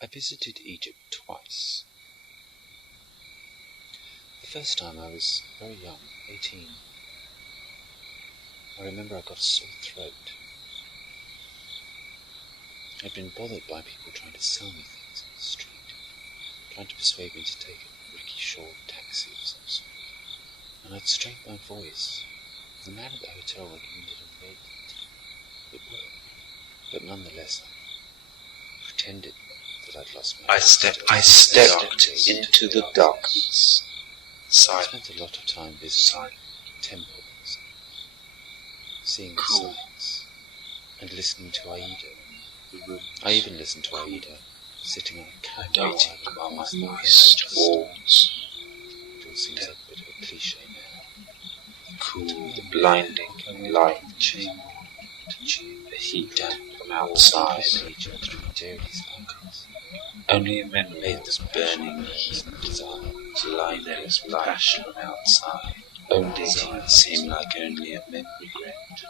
I visited Egypt twice. The first time I was very young, 18. I remember I got a sore throat. I'd been bothered by people trying to sell me things in the street, trying to persuade me to take a rickshaw taxi of some sort. And I'd strained my voice. The man at the hotel recommended a red tea. It worked, but nonetheless I pretended that I'd lost my I stepped into the darkness. I spent a lot of time visiting temples, seeing the sights, and listening to Aida. I even listened to Aida sitting on a camel Waiting among my moist walls. It all seems like a bit of a cliche now. Cool, blinding light. The heat from outside. Only a memory of this burning heat to lie there as flash from outside. Only it seemed like only a memory grant.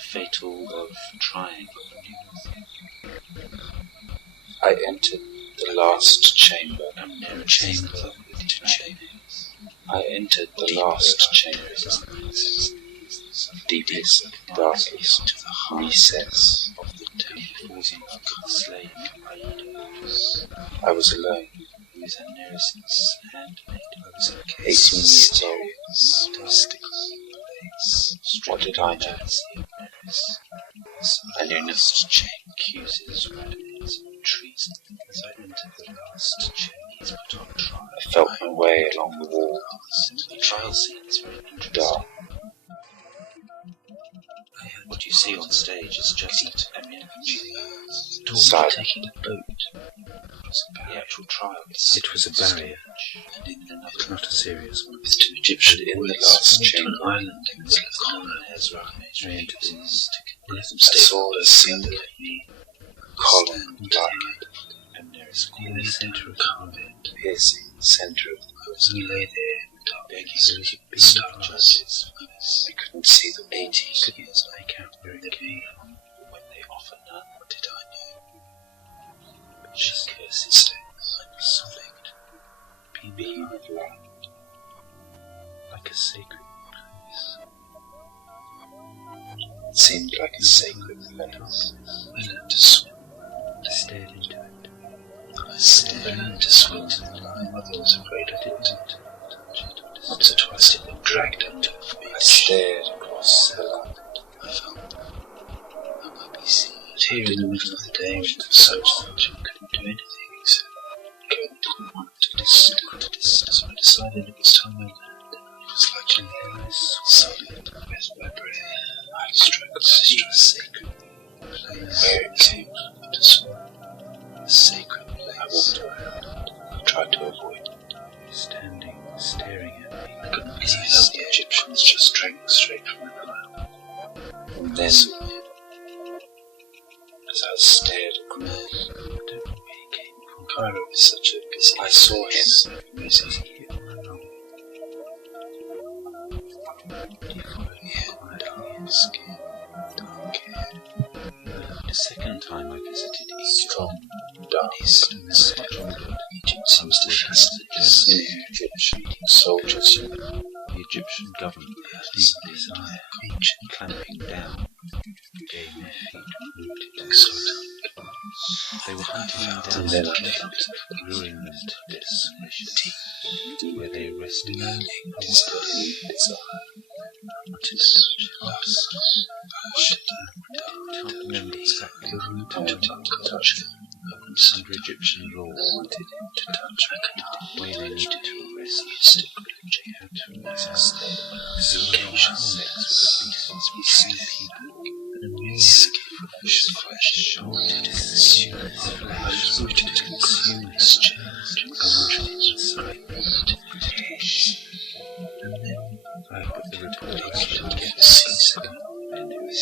Fatal of trying. I entered the last chamber. Chamber to chambers. I entered the last chamber. Deepest, darkest recess of the temples of slave idols. I was alone. It was a nurse's handmaid. I was in 18 years old. Mystical place. What did I know? I knew nothing. Accuses rabbits of treason. As I entered the last chamber, put on trial. I felt my way along the walls. The trial scenes were dark. What you see on stage is just a miniature. Taking a boat. The actual trial. It was a barrier. It's not a serious one. With two Egyptians in the last chamber island. It was Common Ezra. I entered I saw a single column light, and there is in the center of the carpet, piercing center of the post. We lay there in the dark, begging the stars. I couldn't see the 80 years make out where it came from. When they offer none, what did I know? But just curses I was select, being of light, like a sacred place. It seemed like a sacred place. I learned to swim. I stared into it. I learned to swim. My mother was afraid I didn't touch it. Once or twice it had dragged into it. I stared across the land. I felt I might be seen. But here in the middle of the day, when it was so hot, I couldn't do anything except go and want to distance. So I decided it was time I learned. It was like an ice solid with my breath. I struck a sacred place where it came to swim. A sacred place. I walked around. I tried to avoid it. Standing, staring at me. I couldn't believe how the Egyptians just drank straight from the Nile. And then, as I stared across, I don't know where he came from. Cairo is such a busy place. I saw him. Busy here. The second time I visited Egypt, strong, dark, Egypt seems to trust the Egyptian soldiers. The Egyptian government has ancient clamping down, gave their feet rooted to They were hunting them down, luring them to desolation, where they rested I can't remember exactly under Egyptian law wanted him to touch the way they needed to arrest they had to arrest occasional sex with the beasts we see people and a mere skin of flesh wanted to consume his flesh, wanted to consume his chest, gorgeous, temptation. And then I put the reporting to get a seasick. And it was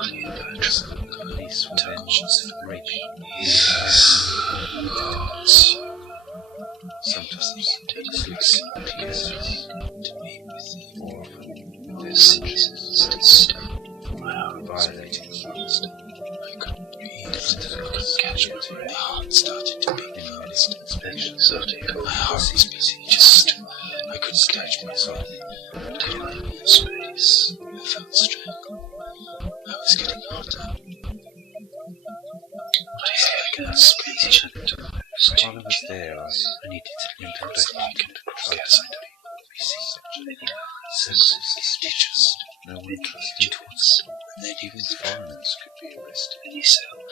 clear that the police were vengeance and raping. Sometimes textless appears to me with more often their seasons to stay. Violating the master. I couldn't catch my breath. My heart started to beat fast. My heart was beating just. I couldn't catch myself. Until I moved space. I felt strength. I was getting hotter. My hair space. While I was there, I needed to limp back and cross such circles, stitches. No one trusted towards them, and then even foreigners could be arrested.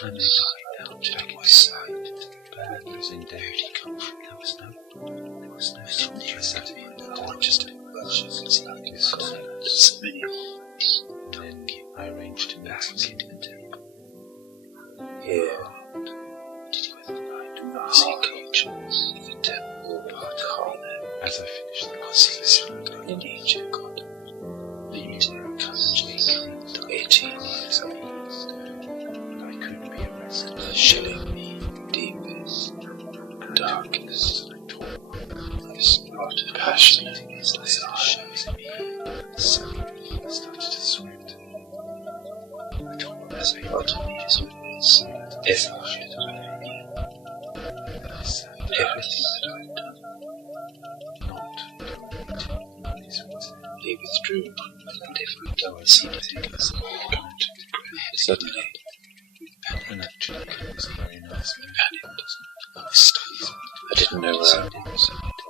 I made my way down back inside. Bad was in dirty country. There was no soldiers. I wanted just to so many of them. Then I arranged to back into the temple. Here, did you ever find a sea cultures in the temple part of as I finished the conversation in Egypt, God, leading to 18 years of ease, but I couldn't be arrested. Shilling me deepest, darkest, this part of passion is this showing me The sun started to sweat. I told as I got to these words, if I should have me, everything that I've done, they withdrew, and every time I see anything else, I come to regret. Suddenly, And actually, it was a very nice man. I was stunned. I didn't know where I was, and I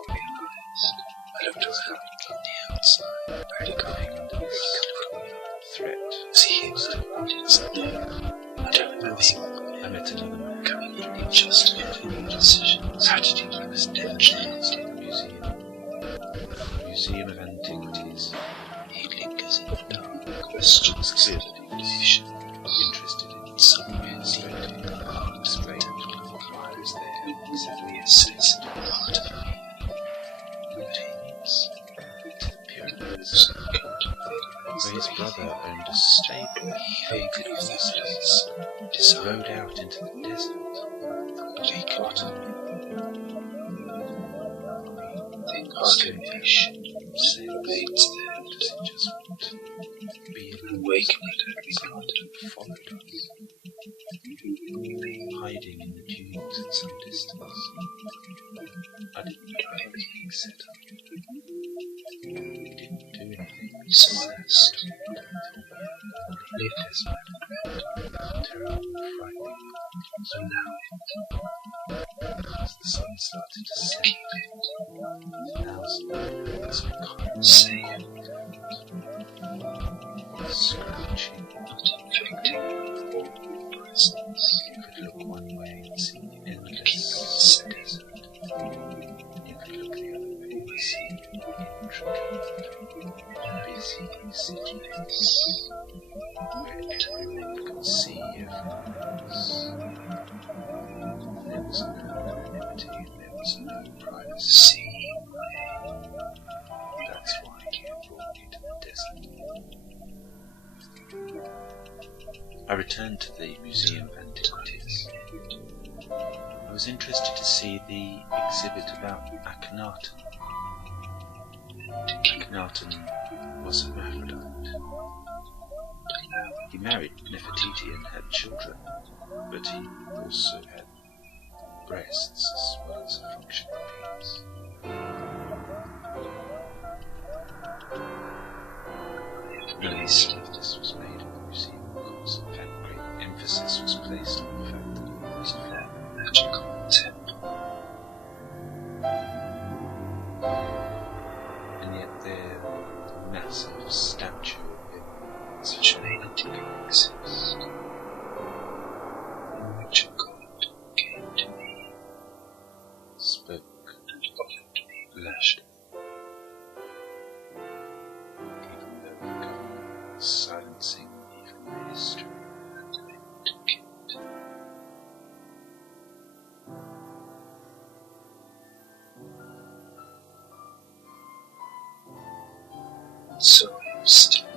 realized. I looked around on the outside, very going under the Threat. was he I didn't know. I don't remember. I met another man Coming from the adjustment of your decisions. Attitude was dead chance. at the Museum of Antiquities. He lingers in the dark, questions clearly decision. Interested in Somewhere secret in the heart, explained why I was there. exactly assessed part of me. Routines. Pyramids. Where his brother owned a stable. He vaguely of this place. Desire. Rode out into the desert. Dichotomy. Think observation. Celebrates there. Does he just want to be in Awakening every part and followed us? Hiding in the dunes at some distance. I didn't know what was being set up. He didn't do anything. He sliced. Lived as my friend. Terrible and frightening. So now As the sun started to set, keep it. thousands of kind Safe. screeching. Not infecting all presence. You could look one way and see the Keep it endless safe. desert. You could look the other way and see the intricate, busy cities where everyone could see everyone else. There was no anonymity and there was no privacy. See That's why you brought me to the desert. I returned to the Museum of Antiquities. I was interested to see the exhibit about Akhenaten. Akhenaten was a hermaphrodite. He married Nefertiti and had children, but he also had breasts as well as a functional penis. No mention of this was made in the museum because in fact great emphasis was placed on the fact that he was a magical temple. and yet their massive statue of him Such an entity exists. In which a god came to me spoke and offered me pleasure. even though the government was silencing even the history. And I took it. So I was still